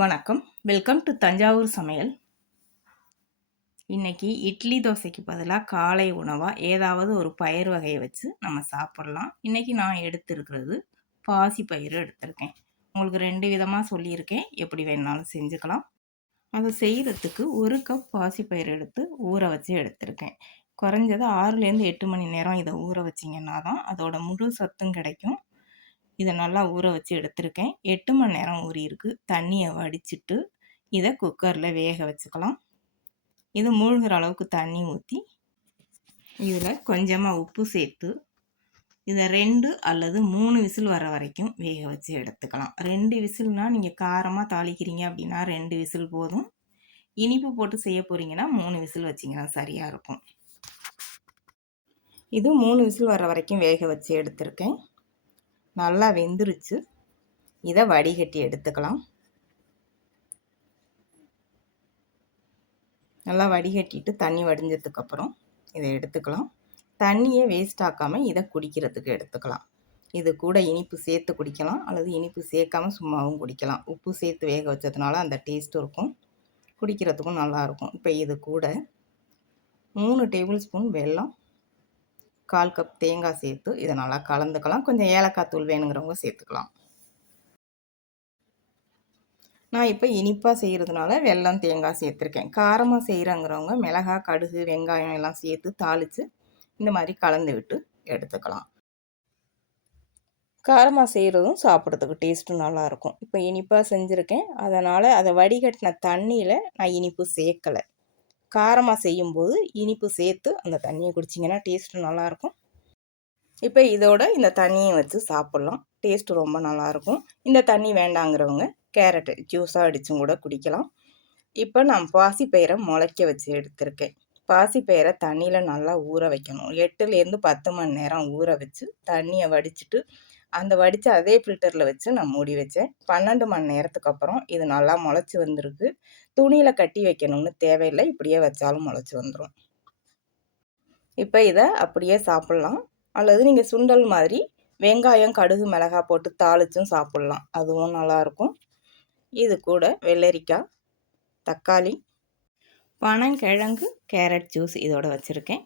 வணக்கம். Welcome to Thanjavur சமையல். இன்னைக்கு இட்லி தோசைக்கு பதிலாக காலை உணவாக ஏதாவது ஒரு பயிர் வகையை வச்சு நம்ம சாப்பிட்லாம். இன்னைக்கு நான் எடுத்திருக்கிறது பாசி பயிறு எடுத்திருக்கேன். உங்களுக்கு 2 விதமாக சொல்லியிருக்கேன், எப்படி வேணாலும் செஞ்சுக்கலாம். அதை செய்கிறதுக்கு 1 கப் பாசி பயிறு எடுத்து ஊற வச்சு எடுத்திருக்கேன். குறைஞ்சது 6லேருந்து 8 மணி நேரம் இதை ஊற வச்சிங்கன்னா தான் அதோட முழு சத்தும் கிடைக்கும். இதை நல்லா ஊற வச்சு எடுத்திருக்கேன். 8 மணி நேரம் ஊறியிருக்கு. தண்ணியை வடிச்சிட்டு இதை குக்கரில் வேக வச்சுக்கலாம். இது மூழ்கிற அளவுக்கு தண்ணி ஊற்றி இதில் கொஞ்சமாக உப்பு சேர்த்து இதை 2 அல்லது 3 விசில் வர வரைக்கும் வேக வச்சு எடுத்துக்கலாம். 2 விசில்னால் நீங்கள் காரமாக தாளிக்கிறீங்க அப்படின்னா 2 விசில் போதும். இனிப்பு போட்டு செய்ய போகிறீங்கன்னா 3 விசில் வச்சிங்கன்னா சரியாக இருக்கும். இது 3 விசில் வர வரைக்கும் வேக வச்சு எடுத்திருக்கேன். நல்லா வெந்துருச்சு. இதை வடிகட்டி எடுத்துக்கலாம். நல்லா வடிகட்டிட்டு தண்ணி வடிஞ்சதுக்கப்புறம் இதை எடுத்துக்கலாம். தண்ணியை வேஸ்ட் ஆக்காமல் இதை குடிக்கிறதுக்கு எடுத்துக்கலாம். இது கூட இனிப்பு சேர்த்து குடிக்கலாம் அல்லது இனிப்பு சேர்க்காமல் சும்மாவும் குடிக்கலாம். உப்பு சேர்த்து வேக வச்சதுனால அந்த டேஸ்ட் இருக்கும், குடிக்கிறதுக்கும் நல்லாயிருக்கும். இப்போ இது கூட 3 டேபிள் ஸ்பூன் வெல்லம், 1/4 கப் தேங்காய் சேர்த்து இதை நல்லா கலந்துக்கலாம். கொஞ்சம் ஏலக்காய் தூள் வேணுங்கிறவங்க சேர்த்துக்கலாம். நான் இப்போ இனிப்பாக செய்கிறதுனால வெல்லம் தேங்காய் சேர்த்துருக்கேன். காரமாக செய்கிறங்கிறவங்க மிளகாய், கடுகு, வெங்காயம் எல்லாம் சேர்த்து தாளித்து இந்த மாதிரி கலந்து விட்டு எடுத்துக்கலாம். காரமாக செய்கிறதும் சாப்பிட்றதுக்கு டேஸ்ட்டும் நல்லாயிருக்கும். இப்போ இனிப்பாக செஞ்சுருக்கேன், அதனால் அதை வடிகட்டின தண்ணியில் நான் இனிப்பு சேர்க்கலை. காரமாக செய்யும்போது இனிப்பு சேர்த்து அந்த தண்ணியை குடிச்சிங்கன்னா டேஸ்ட்டு நல்லாயிருக்கும். இப்போ இதோட இந்த தண்ணியை வச்சு சாப்பிட்லாம். டேஸ்ட்டு ரொம்ப நல்லாயிருக்கும். இந்த தண்ணி வேண்டாங்கிறவங்க கேரட்டு ஜூஸாக அடித்தும் கூட குடிக்கலாம். இப்போ நான் பாசிப்பயிரை முளைக்க வச்சு எடுத்திருக்கேன். பாசிப்பயிரை தண்ணியில் நல்லா ஊற வைக்கணும். 8லேருந்து 10 மணி நேரம் ஊற வச்சு தண்ணியை வடிச்சிட்டு அந்த வடித்த அதே ஃபில்டரில் வச்சு நான் மூடி வச்சேன். 12 மணி நேரத்துக்கு அப்புறம் இது நல்லா முளைச்சி வந்திருக்கு. துணியில் கட்டி வைக்கணும்னு தேவையில்லை, இப்படியே வச்சாலும் முளைச்சி வந்துடும். இப்போ இதை அப்படியே சாப்பிட்லாம் அல்லது நீங்கள் சுண்டல் மாதிரி வெங்காயம், கடுகு, மிளகாய் போட்டு தாளிச்சும் சாப்பிட்லாம். அதுவும் நல்லாயிருக்கும். இது கூட வெள்ளரிக்காய், தக்காளி, பனங்கிழங்கு, கேரட் ஜூஸ் இதோட வச்சுருக்கேன்.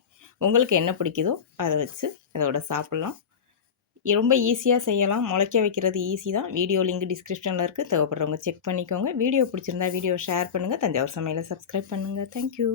உங்களுக்கு என்ன பிடிக்குதோ அதை வச்சு இதோட சாப்பிட்லாம். ரொம்ப ஈஸியாக செய்யலாம். முளைக்க வைக்கிறது ஈஸி தான். வீடியோ லிங்க் டிஸ்கிரிப்ஷனில் இருக்குது, தேவைப்படுறவங்க செக் பண்ணிக்கோங்க. வீடியோ பிடிச்சிருந்தா வீடியோ ஷேர் பண்ணுங்கள். தஞ்சாவூர் சமையலை சப்ஸ்கிரைப் பண்ணுங்கள். தேங்க்யூ.